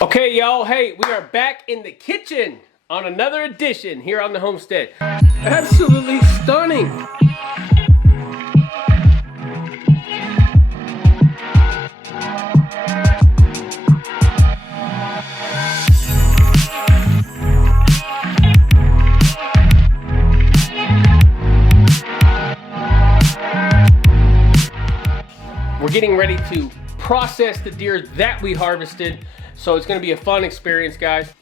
Okay, y'all, hey, we are back in the kitchen on another edition here on the homestead. Absolutely stunning. We're getting ready to process the deer that we harvested, so it's going to be a fun experience, guys.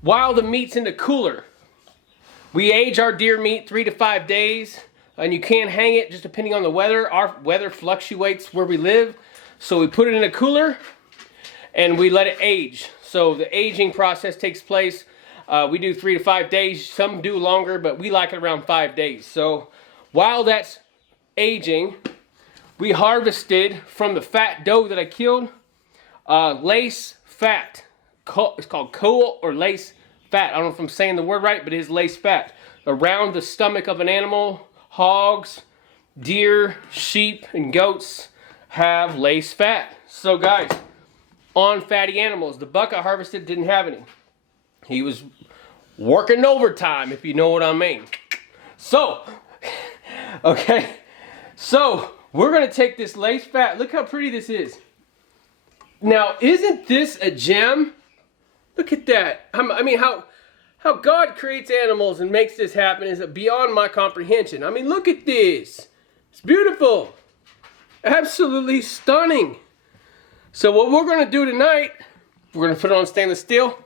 While the meat's in the cooler, we age our deer meat 3 to 5 days, and you can't hang it just depending on the weather. Our weather fluctuates where we live, so we put it in a cooler and we let it age. So the aging process takes place. We do 3 to 5 days. Some do longer, but we like it around 5 days. So while that's aging, we harvested from the fat doe that I killed, lace fat. It's called caul or lace fat. I don't know if I'm saying the word right, but it is lace fat. Around the stomach of an animal, hogs, deer, sheep, and goats have lace fat. So guys, on fatty animals, the buck I harvested didn't have any. He was working overtime, if you know what I mean. So, okay, so we're going to take this lace fat. Look how pretty this is. Now, isn't this a gem? Look at that. I mean, how God creates animals and makes this happen is beyond my comprehension. I mean, look at this. It's beautiful. Absolutely stunning. So what we're going to do tonight, we're going to put it on stainless steel.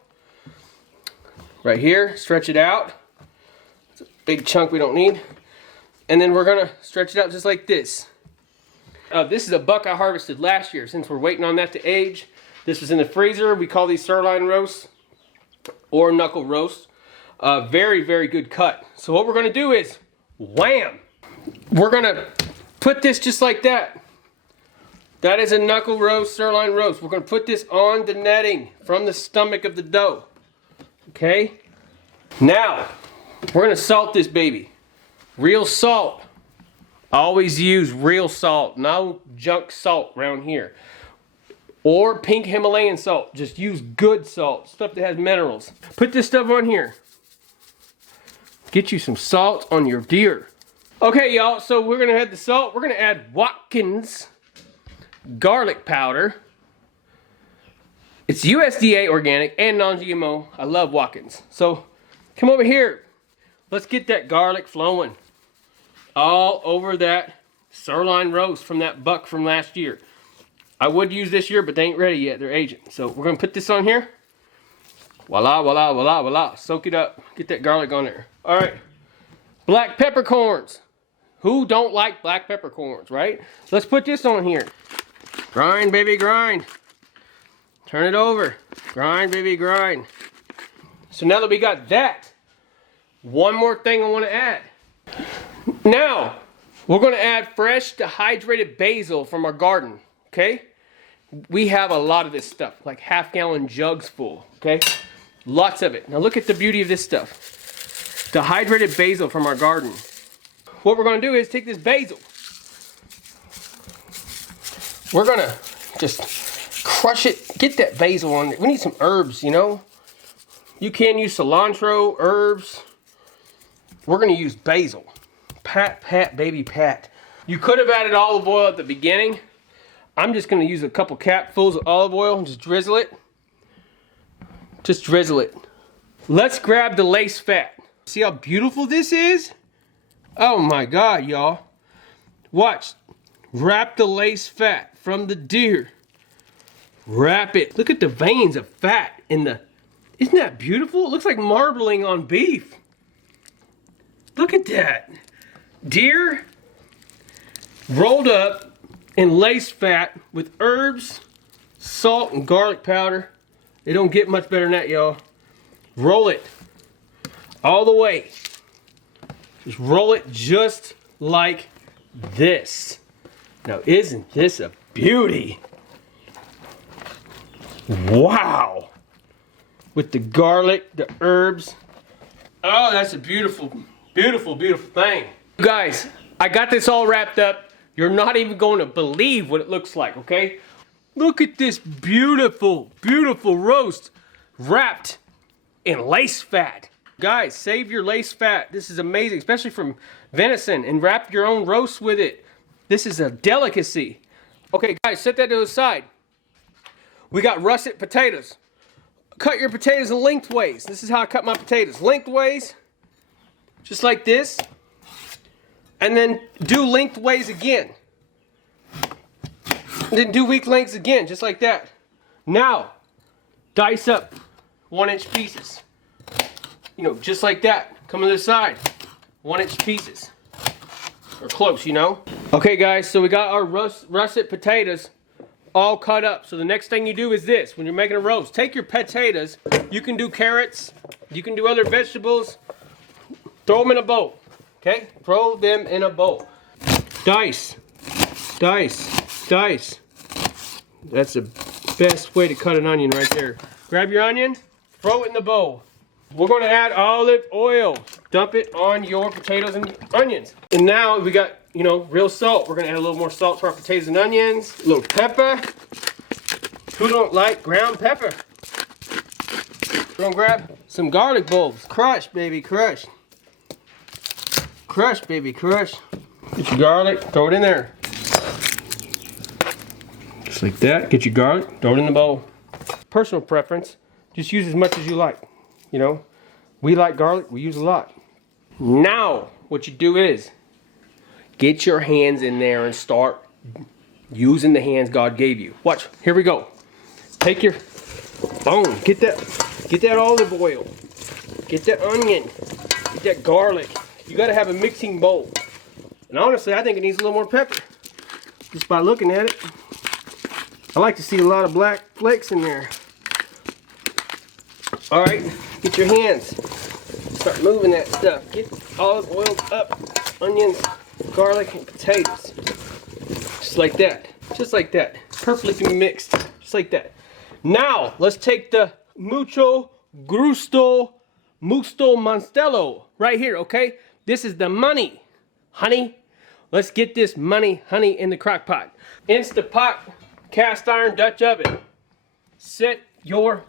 Right here, stretch it out. It's a big chunk we don't need. And then we're going to stretch it out just like this. This is a buck I harvested last year. Since we're waiting on that to age, this was in the freezer. We call these sirloin roasts or knuckle roasts. Very, very good cut. So what we're going to do is, wham! We're going to put this just like that. That is a knuckle roast, sirloin roast. We're going to put this on the netting from the stomach of the doe. Okay? Now, we're going to salt this baby. Real salt. Always use real salt, no junk salt around here. Or pink Himalayan salt. Just use good salt, stuff that has minerals. Put this stuff on here. Get you some salt on your deer. Okay, y'all, so we're gonna add the salt. We're gonna add Watkins garlic powder. It's USDA organic and non-GMO. I love Watkins. So come over here. Let's get that garlic flowing all over that sirloin roast from that buck from last year. I would use this year, but they ain't ready yet. They're aging. So we're going to put this on here. Voila, voila, voila, voila. Soak it up. Get that garlic on there. All right. Black peppercorns. Who don't like black peppercorns, right? Let's put this on here. Grind, baby, grind. Turn it over. Grind, baby, grind. So now that we got that, one more thing I want to add. Now, we're going to add fresh dehydrated basil from our garden, okay? We have a lot of this stuff, like half-gallon jugs full, okay? Lots of it. Now look at the beauty of this stuff. Dehydrated basil from our garden. What we're going to do is take this basil. We're going to just crush it. Get that basil on there. We need some herbs, you know? You can use cilantro, herbs. We're going to use basil. Pat, pat, baby, pat. You could have added olive oil at the beginning. I'm just going to use a couple capfuls of olive oil and just drizzle it. Just drizzle it. Let's grab the lace fat. See how beautiful this is? Oh my God, y'all. Watch. Wrap the lace fat from the deer. Wrap it. Look at the veins of fat in the... Isn't that beautiful? It looks like marbling on beef. Look at that. Deer rolled up in lace fat with herbs, salt, and garlic powder. It don't get much better than that, y'all. Roll it all the way. Just roll it just like this. Now, isn't this a beauty? Wow. With the garlic, the herbs. Oh, that's a beautiful, beautiful, beautiful thing. You guys, I got this all wrapped up. You're not even going to believe what it looks like, okay? Look at this beautiful, beautiful roast wrapped in lace fat. Guys, save your lace fat. This is amazing, especially from venison, and wrap your own roast with it. This is a delicacy. Okay, guys, set that to the side. We got russet potatoes. Cut your potatoes in lengthways. This is how I cut my potatoes. Lengthways, just like this. And then do lengthways again. And then do weak lengths again, just like that. Now, dice up 1-inch pieces. You know, just like that. Come to the side. 1-inch pieces. Or close, you know. Okay, guys, so we got our russet potatoes all cut up. So the next thing you do is this. When you're making a roast, take your potatoes. You can do carrots. You can do other vegetables. Throw them in a bowl. Okay? Throw them in a bowl. Dice. Dice. Dice. That's the best way to cut an onion right there. Grab your onion. Throw it in the bowl. We're going to add olive oil. Dump it on your potatoes and onions. And now we got, you know, real salt. We're going to add a little more salt to our potatoes and onions. A little pepper. Who don't like ground pepper? We're going to grab some garlic bulbs. Crush, baby, crush. Crush, baby, crush. Get your garlic, throw it in there. Just like that. Get your garlic, throw it in the bowl. Personal preference. Just use as much as you like. You know, we like garlic, we use a lot. Now, what you do is, get your hands in there and start using the hands God gave you. Watch, here we go. Take your, boom, get that olive oil. Get that onion, get that garlic. You gotta have a mixing bowl. And honestly, I think it needs a little more pepper. Just by looking at it. I like to see a lot of black flakes in there. All right, get your hands. Start moving that stuff. Get olive oil up, onions, garlic, and potatoes. Just like that. Just like that. Perfectly mixed. Just like that. Now, let's take the mucho gusto manstello right here, okay? This is the money, honey. Let's get this money, honey, in the crock pot. Instapot, cast iron Dutch oven. Set your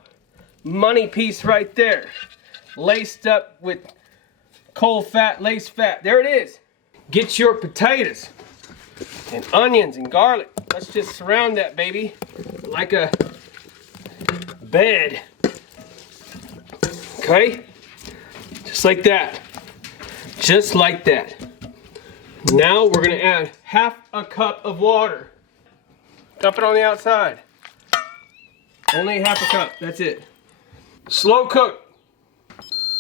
money piece right there, laced up with coal fat, lace fat. There it is. Get your potatoes and onions and garlic. Let's just surround that baby like a bed. Okay, just like that. Just like that. Now we're gonna add half a cup of water. Dump it on the outside. Only half a cup, that's it. Slow cook.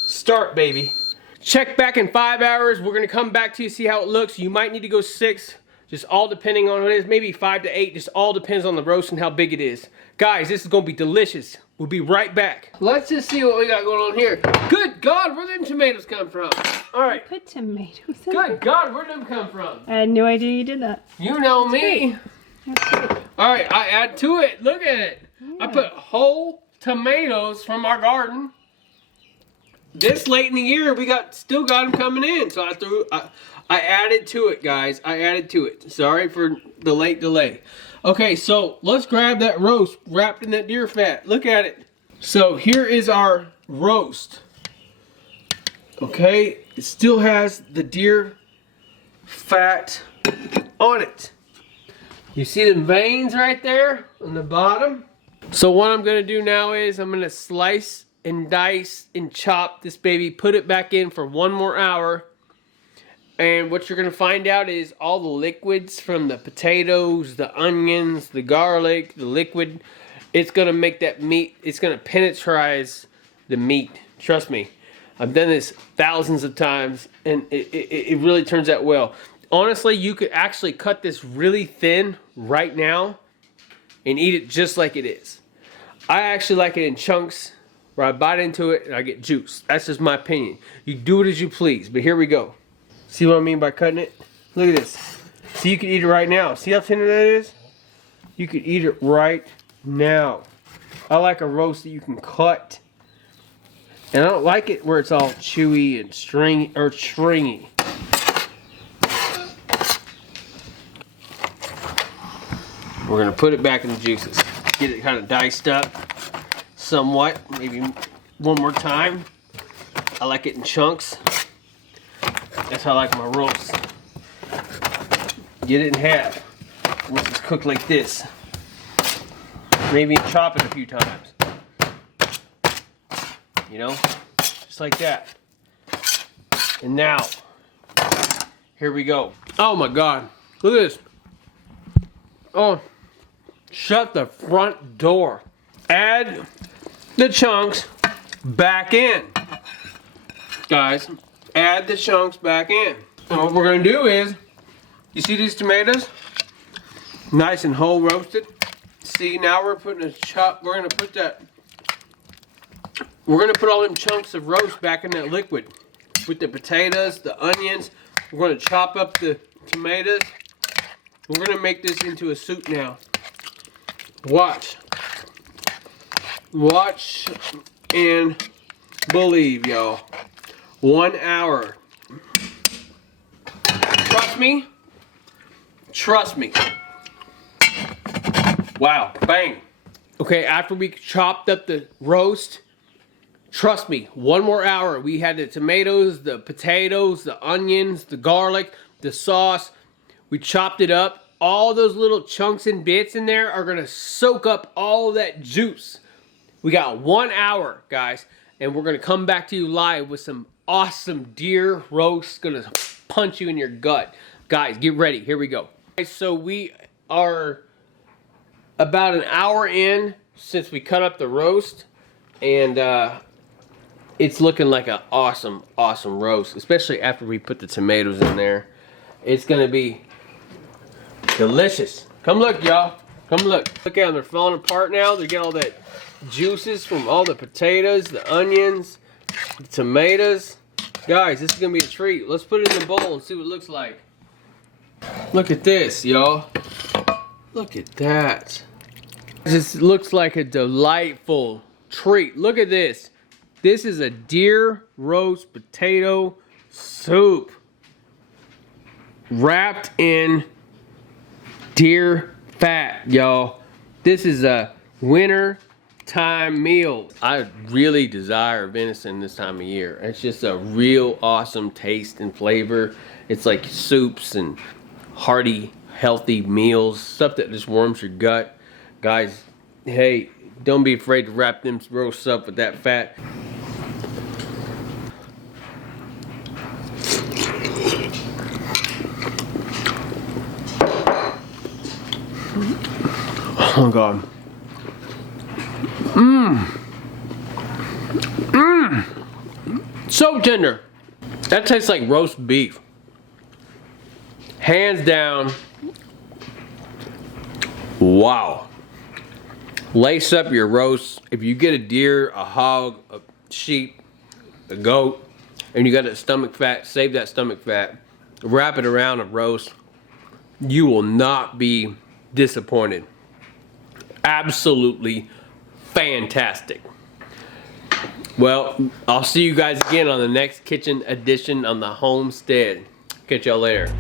Start, baby. Check back in 5 hours. We're gonna come back to you, see how it looks. You might need to go 6, just all depending on what it is. Maybe 5 to 8, just all depends on the roast and how big it is. Guys, this is gonna be delicious. We'll be right back. Let's just see what we got going on here. Good God, where did them tomatoes come from? All right. Put tomatoes in Good God, where did them come from? I had no idea you did that. You know me. All right, I add to it. Look at it. Yeah. I put whole tomatoes from our garden. This late in the year, we still got them coming in. So I added to it, guys. I added to it. Sorry for the late delay. Okay, so let's grab that roast wrapped in that deer fat. Look at it. So here is our roast. Okay, it still has the deer fat on it. You see the veins right there on the bottom? So what I'm gonna do now is I'm gonna slice and dice and chop this baby, put it back in for 1 more hour. And what you're gonna find out is all the liquids from the potatoes, the onions, the garlic, the liquid, it's gonna make that meat, it's gonna penetrate the meat. Trust me, I've done this thousands of times and it really turns out well. Honestly, you could actually cut this really thin right now and eat it just like it is. I actually like it in chunks where I bite into it and I get juice. That's just my opinion. You do it as you please, but here we go. See what I mean by cutting it? Look at this. See, you can eat it right now. See how tender that is? You can eat it right now. I like a roast that you can cut. And I don't like it where it's all chewy and stringy. We're gonna put it back in the juices. Get it kind of diced up somewhat, maybe one more time. I like it in chunks. That's how I like my roast. Get it in half. Once it's cooked like this. Maybe chop it a few times. You know? Just like that. And now, here we go. Oh my God. Look at this. Oh, shut the front door. Add the chunks back in. Guys, add the chunks back in. And what we're gonna do is, you see these tomatoes? Nice and whole roasted. See, now we're putting a chop, we're gonna put all them chunks of roast back in that liquid. With the potatoes, the onions, we're gonna chop up the tomatoes. We're gonna make this into a soup now. Watch. Watch and believe, y'all. 1 hour. Trust me. Trust me. Wow, bang. Okay, after we chopped up the roast, trust me, 1 more hour. We had the tomatoes, the potatoes, the onions, the garlic, the sauce. We chopped it up. All those little chunks and bits in there are gonna soak up all that juice. We got 1 hour, guys, and we're gonna come back to you live with some awesome deer roast. Gonna punch you in your gut. Guys, get ready, here we go. So we are about an hour in since we cut up the roast, and it's looking like an awesome, awesome roast, especially after we put the tomatoes in there. It's gonna be delicious. Come look, y'all. Come look. Look at them, they're falling apart now. They get all that juices from all the potatoes, the onions, the tomatoes. Guys, this is gonna be a treat. Let's put it in the bowl and see what it looks like. Look at this, y'all. Look at that. This looks like a delightful treat. Look at this. This is a deer roast potato soup wrapped in deer fat, y'all. This is a winter time meal. I really desire venison this time of year. It's just a real awesome taste and flavor. It's like soups and hearty, healthy meals, stuff that just warms your gut. Guys, hey, don't be afraid to wrap them roasts up with that fat. Oh God. So tender. That tastes like roast beef. Hands down. Wow. Lace up your roast. If you get a deer, a hog, a sheep, a goat, and you got that stomach fat, save that stomach fat. Wrap it around a roast. You will not be disappointed. Absolutely fantastic. Well, I'll see you guys again on the next kitchen edition on the homestead. Catch y'all later.